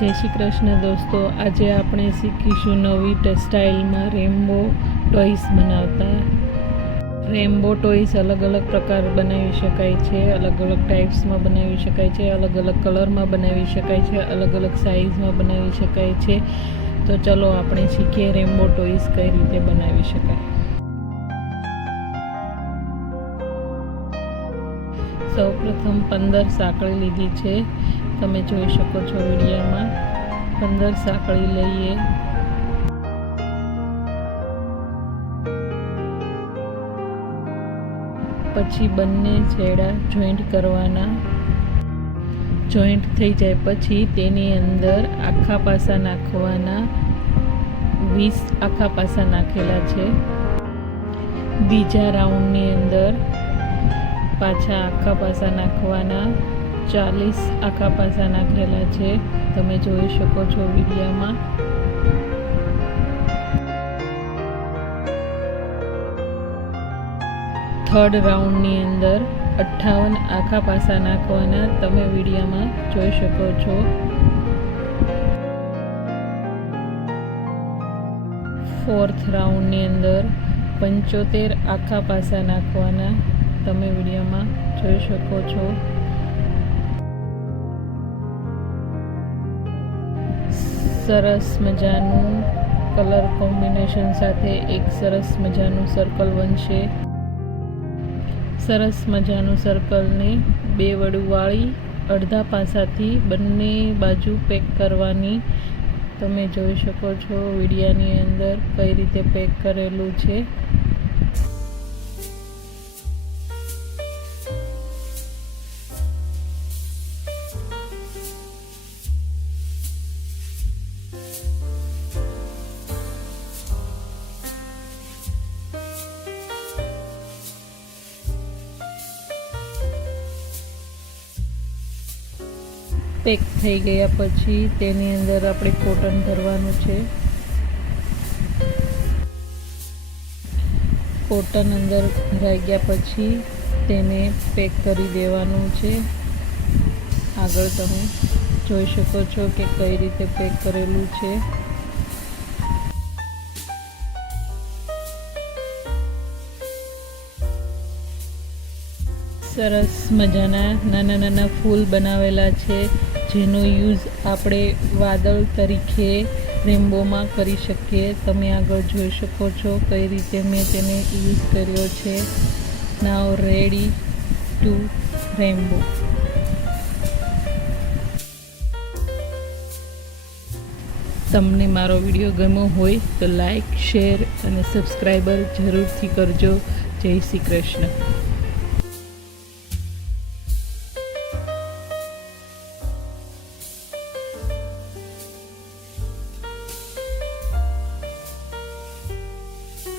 જય શ્રી કૃષ્ણ દોસ્તો, આજે આપણે શીખીશું નવી ટેક્સટાઇલમાં રેમ્બો ટોયસ બનાવતા. રેમ્બો ટોયસ અલગ અલગ પ્રકાર બનાવી શકાય છે, અલગ અલગ ટાઈપ્સમાં બનાવી શકાય છે, અલગ અલગ કલરમાં બનાવી શકાય છે, અલગ અલગ સાઇઝમાં બનાવી શકાય છે. તો ચલો આપણે શીખીએ રેમ્બો ટોયસ કઈ રીતે બનાવી શકાય. સૌપ્રથમ 15 સાંકળી લીધી છે, તમે જોઈ શકો છો વિડીયોમાં. 15 સાંકળી લઈએ. પછી બંને છેડા જોઈન્ટ કરવાના. જોઈન્ટ થઈ જાય પછી તેની અંદર આખા પાસા નાખવાના. 20 આખા પાસા નાખેલા છે. બીજા રાઉન્ડની અંદર પાછા આખા પાસા નાખવાના. 40 આખા પાસા નાખેલા છે, તમે જોઈ શકો છો વિડીયોમાં. થર્ડ રાઉન્ડની અંદર 58 આખા પાસા નાખવાના, તમે વિડીયોમાં જોઈ શકો છો. ફોર્થ રાઉન્ડની અંદર 75 આખા પાસા નાખવાના, તમે વિડીયોમાં જોઈ શકો છો. સરસ મજાનું કલર કોમ્બિનેશન સાથે એક સરસ મજાનું સર્કલ બનશે. સરસ મજાનું સર્કલને 2 વડું વાળી અડધા પાસાથી બંને બાજુ પેક કરવાની. તમે જોઈ શકો છો વિડીયાની અંદર કઈ રીતે પેક કરેલું છે. પેક થઈ ગયા પછી તેની અંદર આપણે કોટન ભરવાનું છે. કોટન અંદર ભરાઈ ગયા પછી તેને પેક કરી દેવાનું છે. આગળ તમે જોઈ શકો છો કે કઈ રીતે પેક કરેલું છે. સરસ મજાના નાના નાના ફૂલ બનાવેલા છે, જેનો યુઝ આપણે વાદળ તરીકે રેમ્બોમાં કરી શકીએ. તમે આગળ જોઈ શકો છો કઈ રીતે મેં તેને યુઝ કર્યો છે. નાવ રેડી ટુ રેમ્બો. તમને મારો વિડીયો ગમ્યો હોય તો લાઈક, શેર અને સબસ્ક્રાઈબર જરૂરથી કરજો. જય શ્રી કૃષ્ણ.